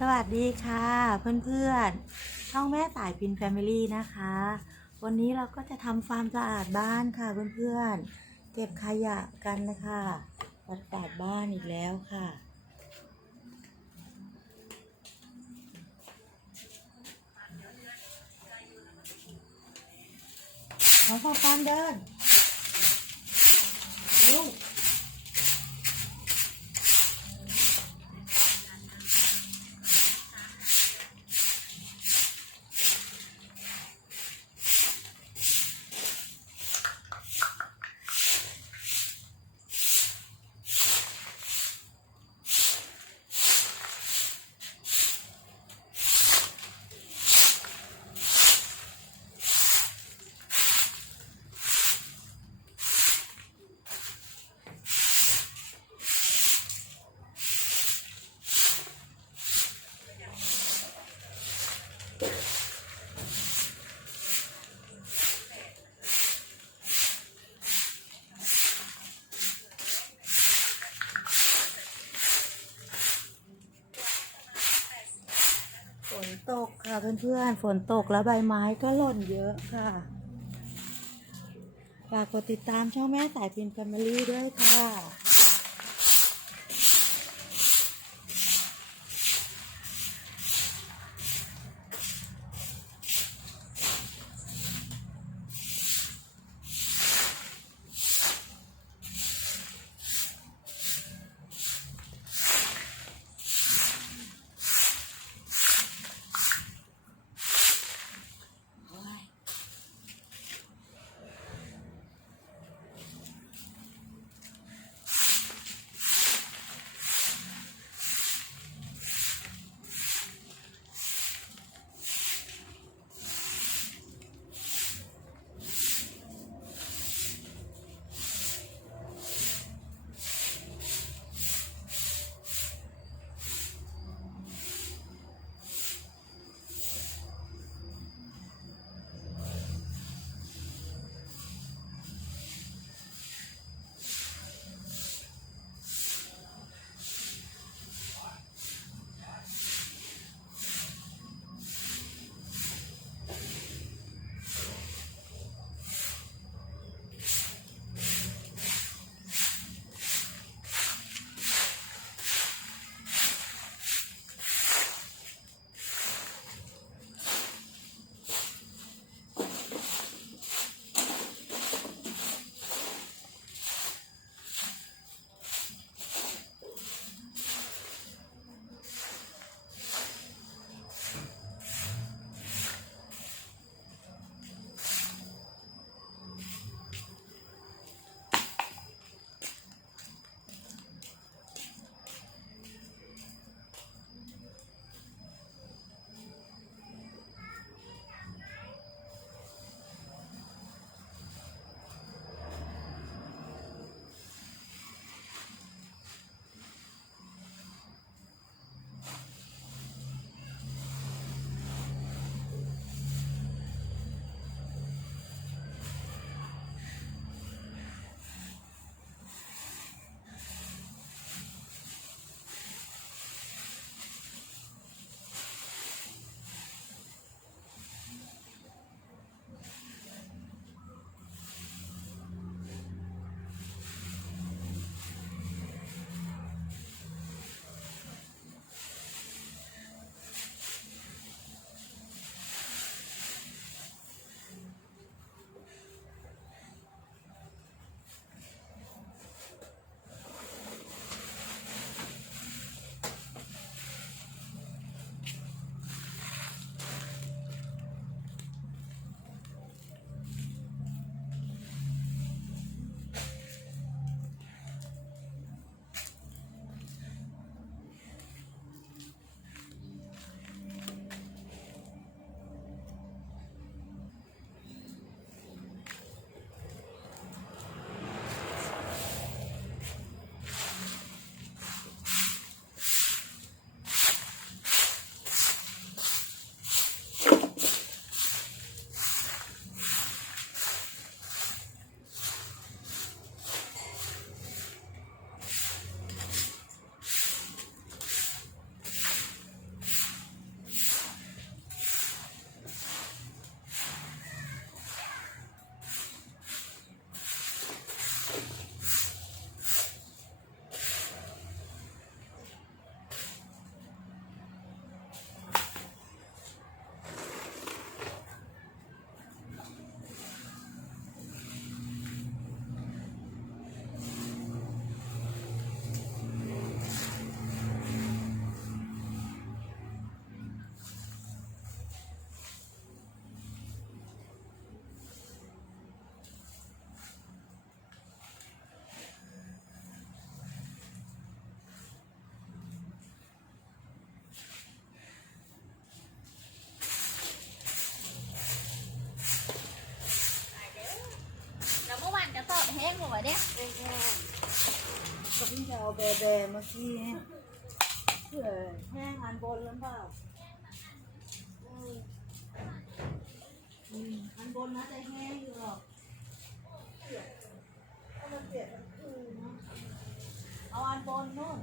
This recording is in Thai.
สวัสดีค่ะเพื่อนๆช่องแม่สายพินแฟมิลี่นะคะวันนี้เราก็จะทำความสะอาดบ้านค่ะเพื่อนๆเก็บขยะกันนะคะปัดกวาดบ้านอีกแล้วค่ะน้องฟองเดินเร็วฝนตกค่ะเพื่อนๆฝนตกแล้วใบไม้ก็หล่นเยอะค่ะฝากกดติดตามช่องแม่สายพินแฟมิลี่ด้วยค่ะ แบเมื่อกี้เผื่อแห้งอันบนแล้วเปล่าอันบนน่าจะแห้งอยู่หรอกถ้ามันเปียกมันคืนเนาะเอาอันบนนู่น